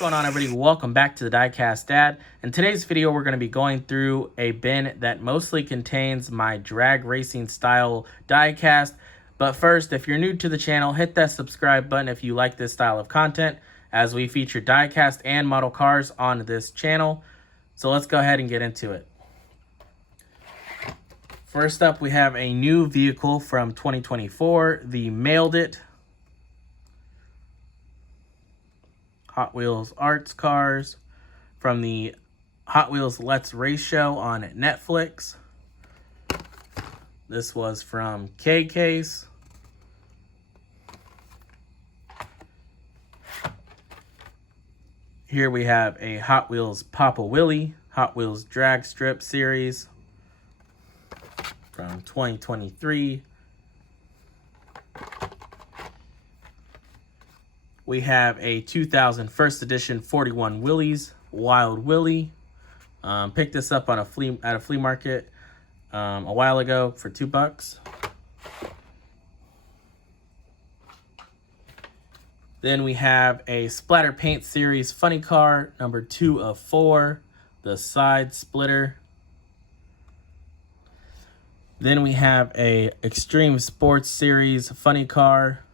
going on, everybody? Welcome back to the Diecast Dad. In today's video, we're going to be going through a bin that mostly contains my drag racing style diecast. But first, if you're new to the channel, hit that subscribe button if you like this style of content, as we feature diecast and model cars on this channel. So let's go ahead and get into it. First up, we have a new vehicle from 2024, the Mailed It Hot Wheels Arts cars from the Hot Wheels Let's Race show on Netflix. This was from K-Case. Here we have a Hot Wheels Papa Willie Hot Wheels drag strip series from 2023. We have a 2000 first edition 41 Willies Wild Willie. Picked this up on at a flea market a while ago for $2. Then we have a Splatter Paint Series Funny Car, number 2 of 4, the Side Splitter. Then we have a Extreme Sports Series Funny Car.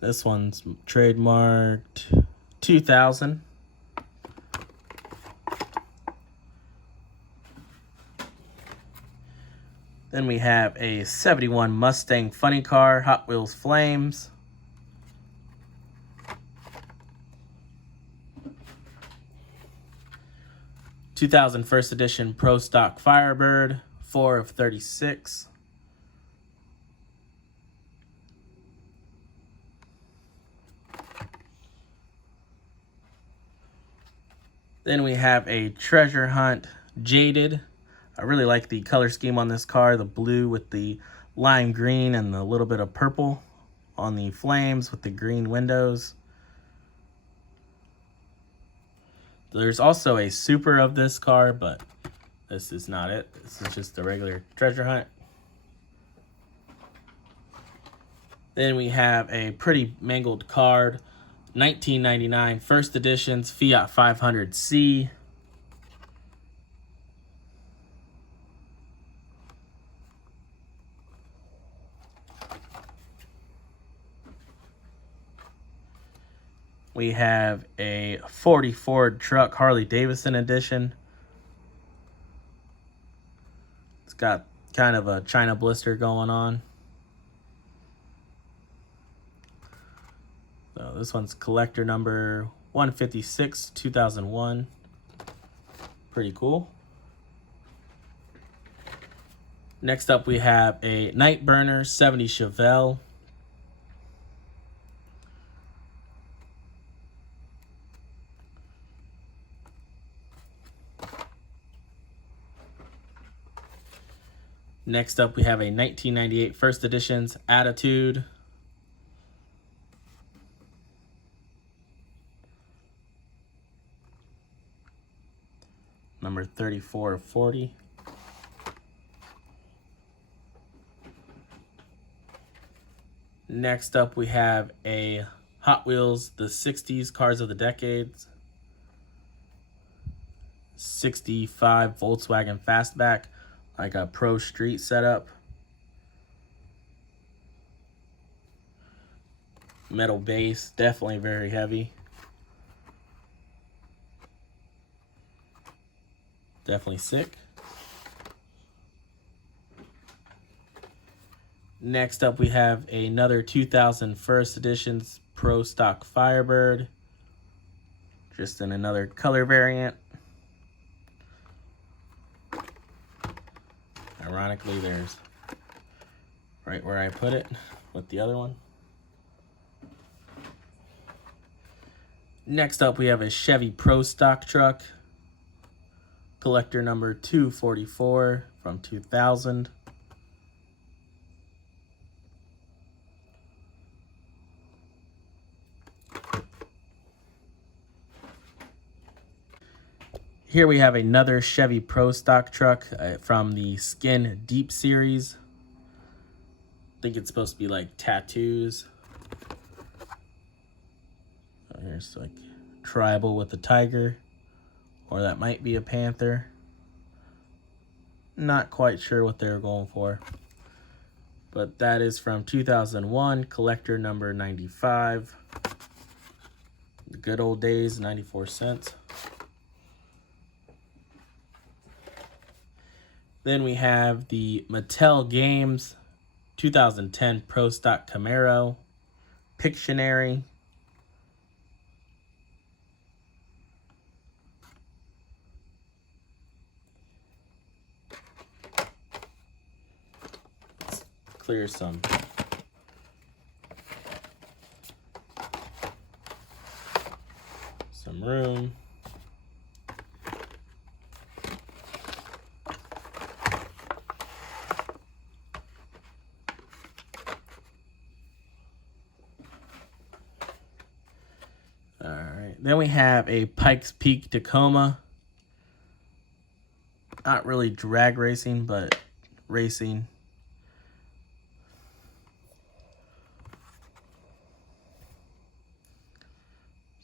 This one's trademarked 2000. Then we have a 71 Mustang Funny Car, Hot Wheels Flames. (2000) first edition Pro Stock Firebird, 4 of 36. Then we have a Treasure Hunt Jaded. I really like the color scheme on this car, the blue with the lime green and the little bit of purple on the flames with the green windows. There's also a Super of this car, but this is not it. This is just a regular Treasure Hunt. Then we have a pretty mangled card, 1999 first editions Fiat 500C. We have a 40 Ford truck Harley Davidson edition. It's got kind of a China blister going on. So this one's collector number 156, 2001. Pretty cool. Next up, we have a Night Burner 70 Chevelle. Next up, we have a 1998 first editions Attitude. Number 34 of 40. Next up, we have a Hot Wheels, the 60s Cars of the Decades. 65 Volkswagen Fastback, like a Pro Street setup. Metal base, definitely very heavy. Definitely sick. Next up, we have another 2000 first editions Pro Stock Firebird, just in another color variant. Ironically, there's right where I put it with the other one. Next up, we have a Chevy Pro Stock truck, collector number 244 from 2000. Here we have another Chevy Pro Stock truck from the Skin Deep series. think it's supposed to be like tattoos. Oh, here's like tribal with the tiger, or that might be a panther. Not quite sure what they're going for. But that is from 2001, collector number 95. The good old days, 94 cents. Then we have the Mattel Games 2010 Pro Stock Camaro Pictionary. Let's clear some room. All right, then we have a Pikes Peak Tacoma. Not really drag racing, but racing.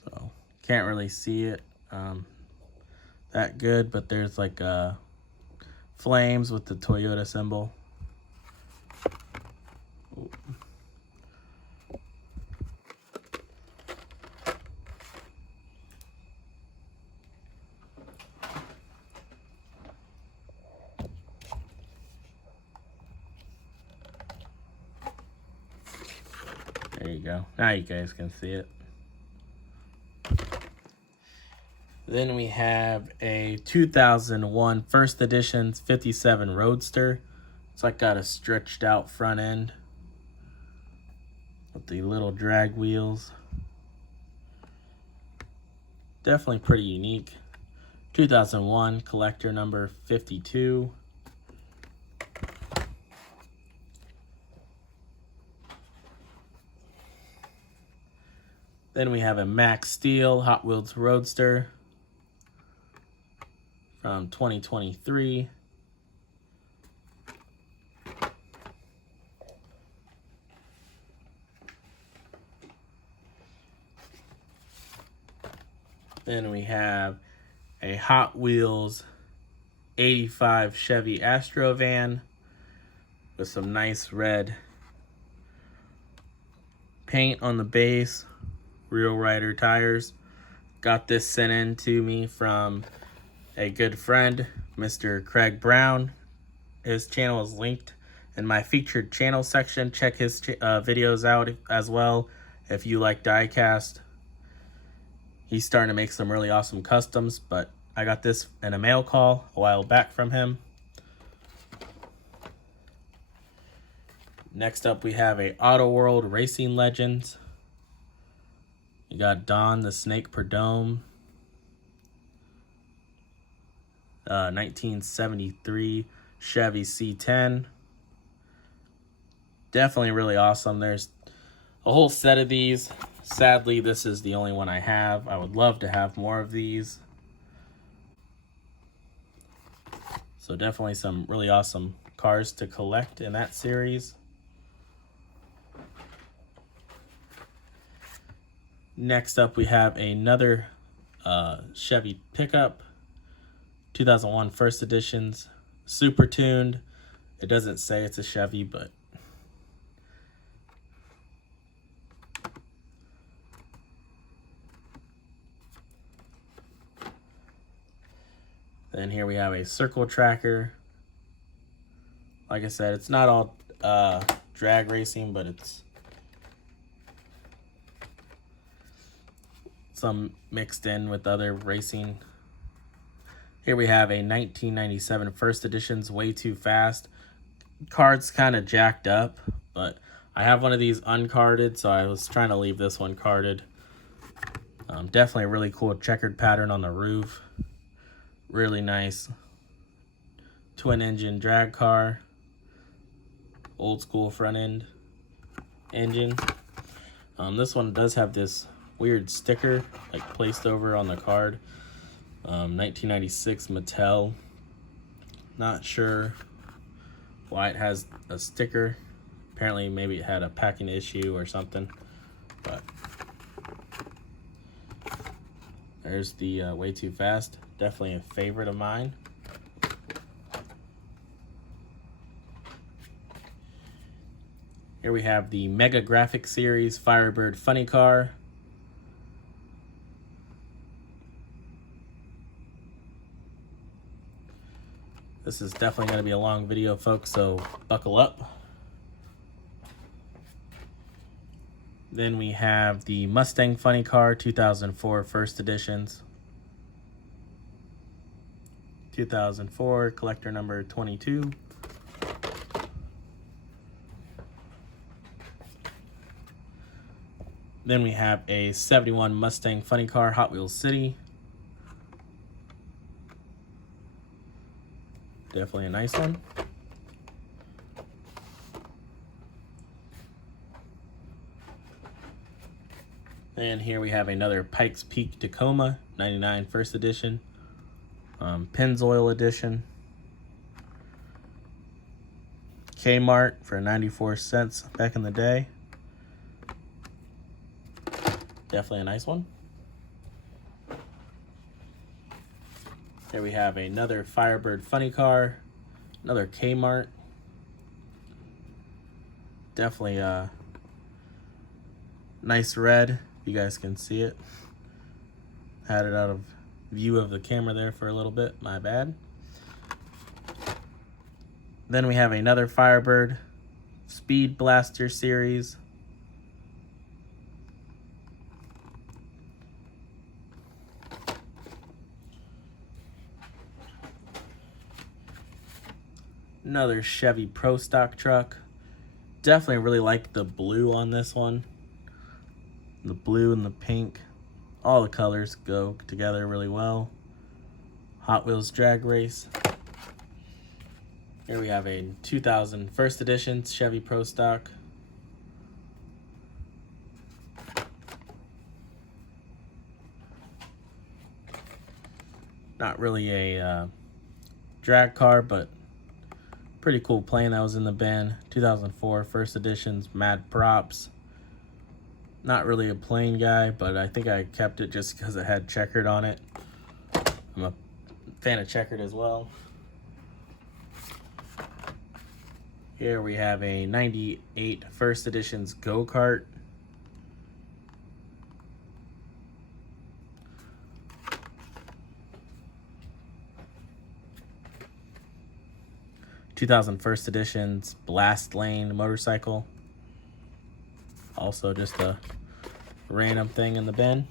So can't really see it that good, but there's like flames with the Toyota symbol. Ooh. There you go. Now you guys can see it. Then we have a 2001 First Editions 57 Roadster. It's like got a stretched out front end with the little drag wheels. Definitely pretty unique. 2001, collector number 52. Then we have a Max Steel Hot Wheels Roadster from 2023. Then we have a Hot Wheels 85 Chevy Astro van with some nice red paint on the base, Real Rider tires. Got this sent in to me from a good friend, Mr. Craig Brown. His channel is linked in my featured channel section. Check his videos out as well if you like diecast. He's starting to make some really awesome customs, but I got this in a mail call a while back from him. Next up, we have a Auto World Racing Legends. You got Don the Snake Perdome, 1973 Chevy C10. Definitely really awesome. There's a whole set of these. Sadly, this is the only one I have. I would love to have more of these. So definitely some really awesome cars to collect in that series. Next up, we have another Chevy pickup, 2001 First Editions, super tuned. It doesn't say it's a Chevy, but then here we have a circle tracker. Like I said, it's not all drag racing, but it's some mixed in with other racing. Here we have a 1997 First Editions Way Too Fast. Card's kind of jacked up, but I have one of these uncarded, so I was trying to leave this one carded. Definitely a really cool checkered pattern on the roof. Really nice twin engine drag car. Old school front end engine. This one does have this weird sticker like placed over on the card. 1996 Mattel. Not sure why it has a sticker Apparently maybe it had a packing issue or something, but there's the Way Too Fast. Definitely a favorite of mine. Here we have the Mega Graphic Series Firebird Funny Car. This is definitely going to be a long video, folks, so buckle up. Then we have the Mustang Funny Car 2004 First Editions. 2004, collector number 22. Then we have a 71 Mustang Funny Car Hot Wheels City. Definitely a nice one. And here we have another Pikes Peak Tacoma 99 First Edition. Pennzoil Edition. Kmart for 94 cents back in the day. Definitely a nice one. Here we have another Firebird Funny Car, another Kmart. Definitely a nice red, if you guys can see it. Had it out of view of the camera there for a little bit, my bad. Then we have another Firebird Speed Blaster Series. Another Chevy Pro Stock truck. Definitely really like the blue on this one. The blue and the pink. All the colors go together really well. Hot Wheels Drag Race. Here we have a 2000 First Edition Chevy Pro Stock. Not really a drag car, but pretty cool plane that was in the bin. 2004 First Editions Mad Props. Not really a plane guy, but I think I kept it just because it had checkered on it. I'm a fan of checkered as well. Here we have a 98 First Editions Go-Kart. First Editions Blast Lane motorcycle. Also just a random thing in the bin.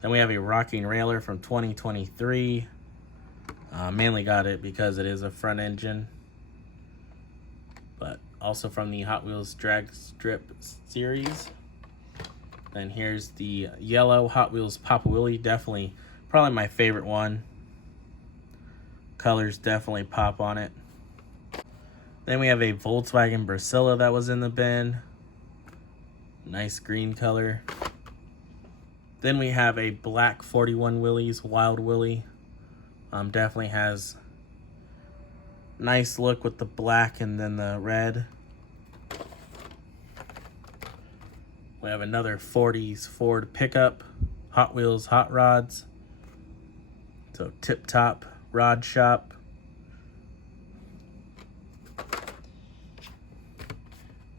Then we have a Rocking Railer from 2023. Mainly got it because it is a front engine. But also from the Hot Wheels Drag Strip series. And here's the yellow Hot Wheels Papa Willie. Definitely, probably my favorite one. Colors definitely pop on it. Then we have a Volkswagen Brasilla that was in the bin. Nice green color. Then we have a black 41 Willys Wild Willie. Definitely has nice look with the black and then the red. We have another 40s Ford pickup. Hot Wheels Hot Rods. So Tip Top Rod Shop.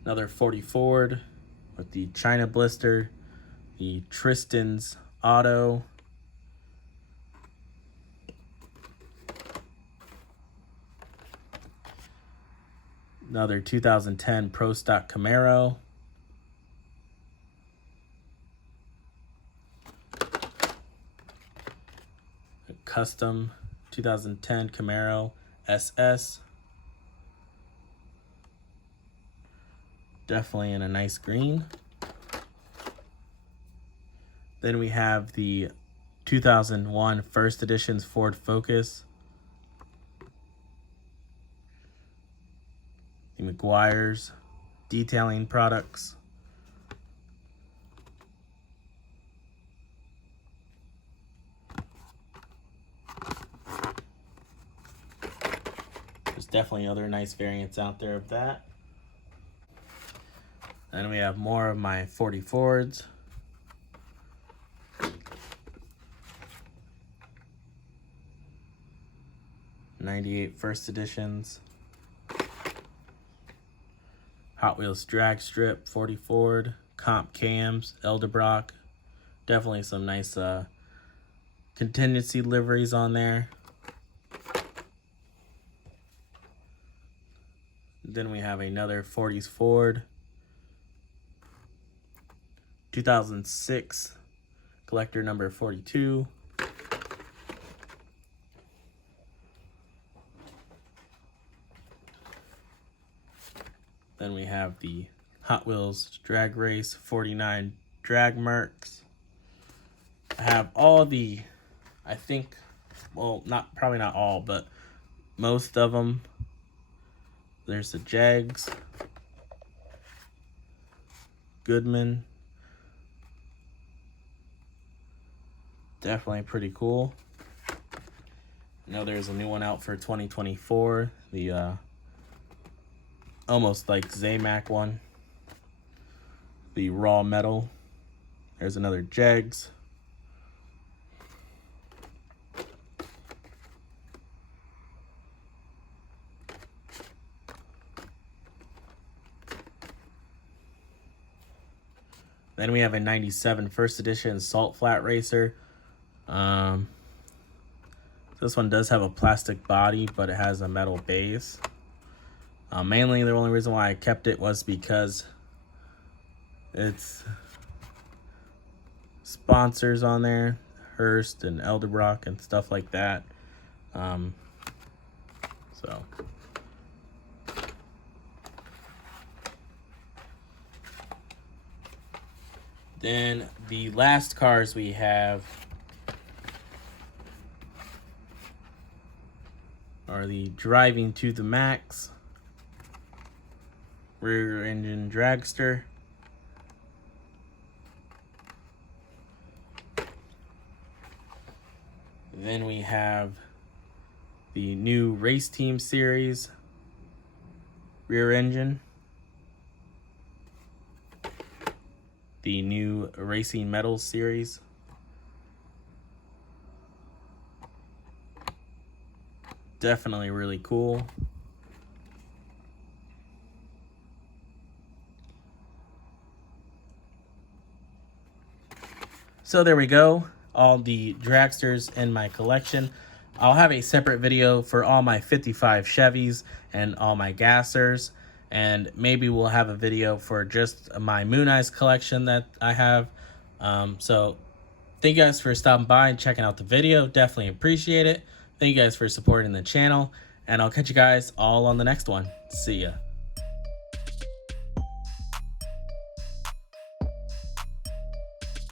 Another 40 Ford with the China blister, the Tristan's Auto. Another 2010 Pro Stock Camaro. A custom 2010 Camaro SS. Definitely in a nice green. Then we have the 2001 First Editions Ford Focus. The McGuire's detailing products. Just definitely other nice variants out there of that. Then we have more of my 40 Fords. '98 first editions. Hot Wheels drag strip 40 Ford, comp cams, Eldebrock. Definitely some nice contingency liveries on there. Then we have another 40s Ford, 2006 collector number 42. Then we have the Hot Wheels Drag Race 49 drag Mercs. I have all the, I think, well, probably not all, but most of them. There's the Jags, Goodman. Definitely pretty cool. I know there's a new one out for 2024. The almost like Zamac one. The raw metal. There's another Jags. Then we have a 97 first edition Salt Flat Racer. This one does have a plastic body, but it has a metal base. Mainly the only reason why I kept it was because it's sponsors on there, Hearst and Eldebrock and stuff like that. So then the last cars we have are the Driving to the Max rear engine dragster. Then we have the new Race Team Series rear engine. The new Racing Metals Series. Definitely really cool. So there we go. All the dragsters in my collection. I'll have a separate video for all my 55 Chevys and all my gassers. And maybe we'll have a video for just my Moon Eyes collection that I have. So thank you guys for stopping by and checking out the video. Definitely appreciate it. Thank you guys for supporting the channel. And I'll catch you guys all on the next one. See ya.